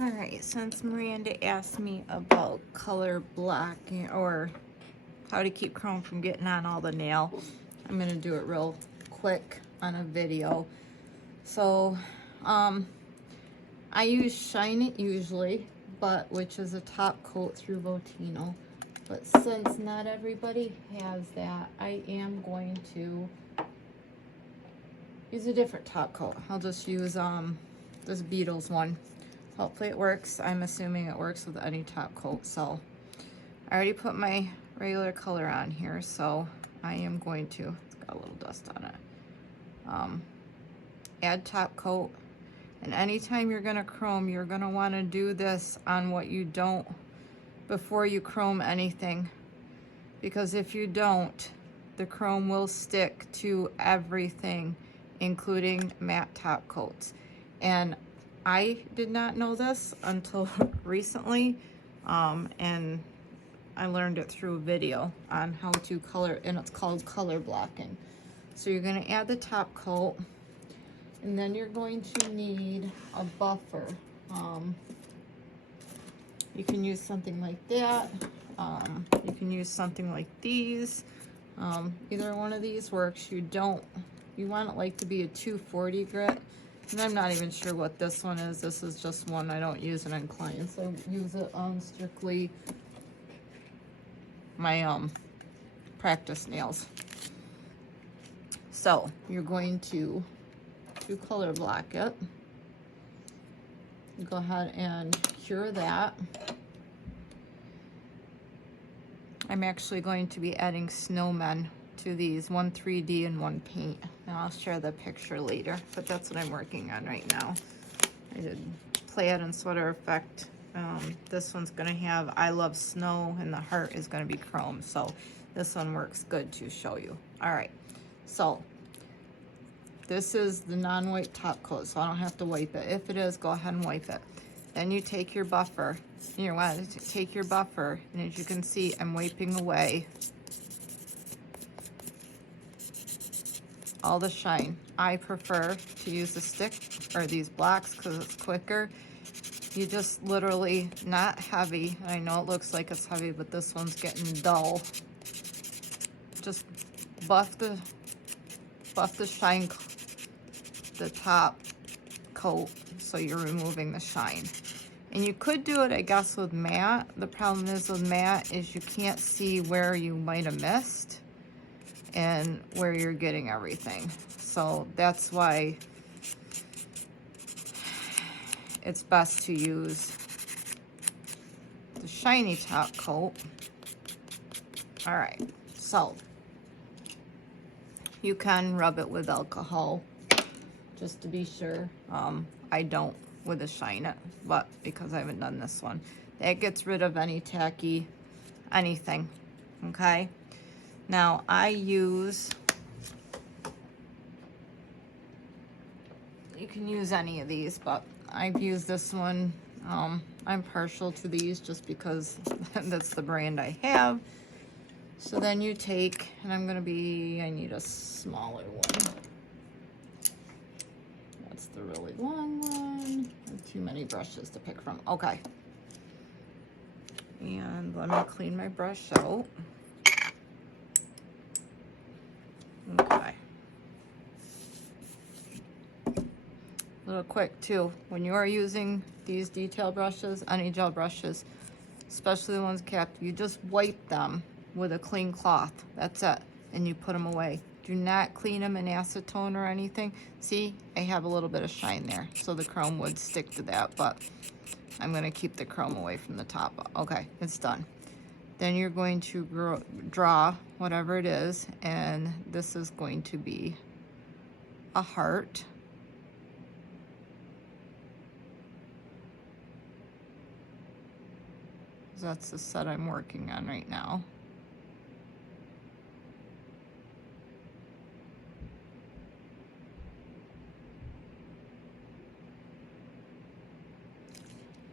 All right, since Miranda asked me about color blocking or how to keep chrome from getting on all the nail, I'm gonna do it real quick on a video. So, I use Shine It usually, but which is a top coat through Votino. But since not everybody has that, I am going to use a different top coat. I'll just use this Beetles one. Hopefully it works. I'm assuming it works with any top coat. So I already put my regular color on here, so I am going to, it's got a little dust on it, add top coat. And anytime you're gonna chrome, you're gonna wanna do this on what you don't, before you chrome anything. Because if you don't, the chrome will stick to everything, including matte top coats. And I did not know this until recently, and I learned it through a video on how to color, and it's called color blocking. So you're gonna add the top coat, and then you're going to need a buffer. You can use something like that. You can use something like these. Either one of these works. You want it like to be a 240 grit. And I'm not even sure what this one is. This is just one. I don't use it on clients. I use it on strictly my practice nails. So you're going to color block it. Go ahead and cure that. I'm actually going to be adding snowmen to these, one 3D and one paint. And I'll share the picture later, but that's what I'm working on right now. I did plaid and sweater effect. This one's gonna have I love snow, and the heart is gonna be chrome. So this one works good to show you. All right, so this is the non-white top coat, so I don't have to wipe it. If it is, go ahead and wipe it. Then you take your buffer. You want to take your buffer, and as you can see, I'm wiping away all the shine. I prefer to use the stick or these blocks because it's quicker. You just literally, not heavy. I know it looks like it's heavy, but this one's getting dull. Just buff the shine, the top coat, so you're removing the shine. And you could do it, I guess, with matte. The problem is with matte is you can't see where you might have missed and where you're getting everything. So that's why it's best to use the shiny top coat. All right, so you can rub it with alcohol just to be sure. I don't with the Shine It, but because I haven't done this one. That gets rid of any tacky anything, okay? Now I use, you can use any of these, but I've used this one. I'm partial to these just because that's the brand I have. So then you take, and I need a smaller one. That's the really long one. Too many brushes to pick from. Okay. And let me clean my brush out. Okay. A little quick too, when you are using these detail brushes, any gel brushes, especially the ones capped, you just wipe them with a clean cloth. That's it. And you put them away. Do not clean them in acetone or anything. See, I have a little bit of shine there, so the chrome would stick to that, but I'm gonna keep the chrome away from the top. Okay, it's done. Then you're going to draw whatever it is, and this is going to be a heart. That's the set I'm working on right now.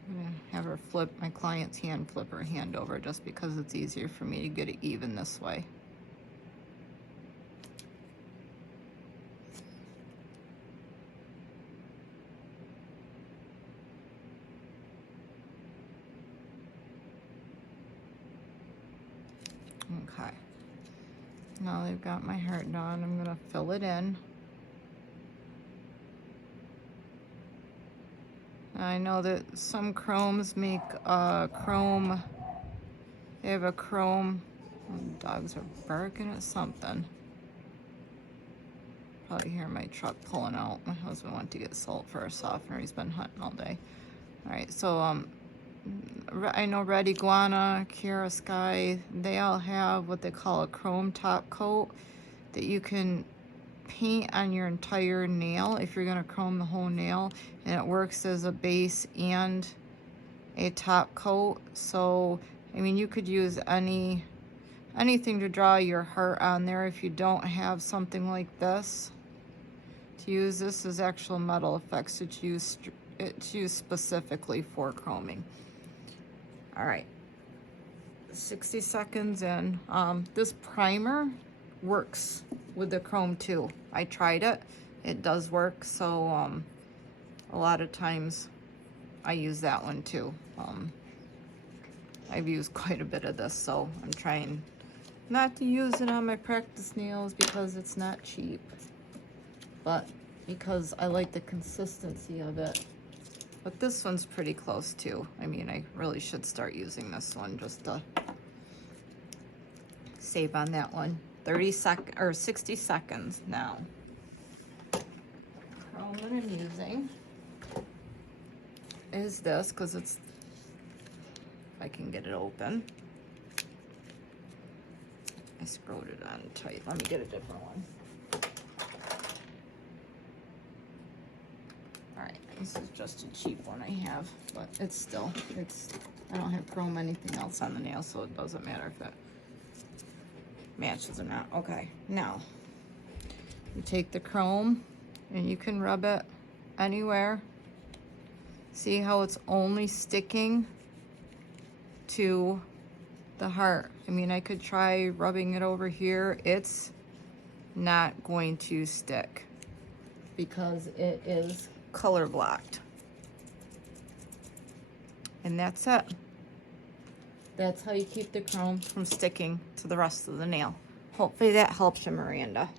I'm gonna have her flip, my client's hand, flip her hand over just because it's easier for me to get it even this way. Okay. Now they've got my heart done. I'm gonna fill it in. I know that some chromes make chrome, they have a chrome, dogs are barking at something. Probably hear my truck pulling out. My husband went to get salt for a softener. He's been hunting all day. All right, so I know Red Iguana, Kiara Sky, they all have what they call a chrome top coat that you can paint on your entire nail if you're gonna chrome the whole nail, and it works as a base and a top coat. So I mean, you could use anything to draw your heart on there. If you don't have something like this to use, this is actual Metal Effects. It's used specifically for chroming. All right, 60 seconds in. This primer works with the chrome too. I tried it, it does work. So a lot of times I use that one too. I've used quite a bit of this, so I'm trying not to use it on my practice nails because it's not cheap, but because I like the consistency of it. But this one's pretty close too. I mean, I really should start using this one just to save on that one. 60 seconds now. Chrome that I'm using is this, because it's, if I can get it open. I screwed it on tight. Let me get a different one. All right, this is just a cheap one I have, but it's I don't have chrome anything else on the nail, so it doesn't matter if it matches or not. Okay, now you take the chrome and you can rub it anywhere. See how it's only sticking to the heart? I mean, I could try rubbing it over here. It's not going to stick because it is color blocked. And that's it. That's how you keep the chrome from sticking to the rest of the nail. Hopefully that helps you, Miranda.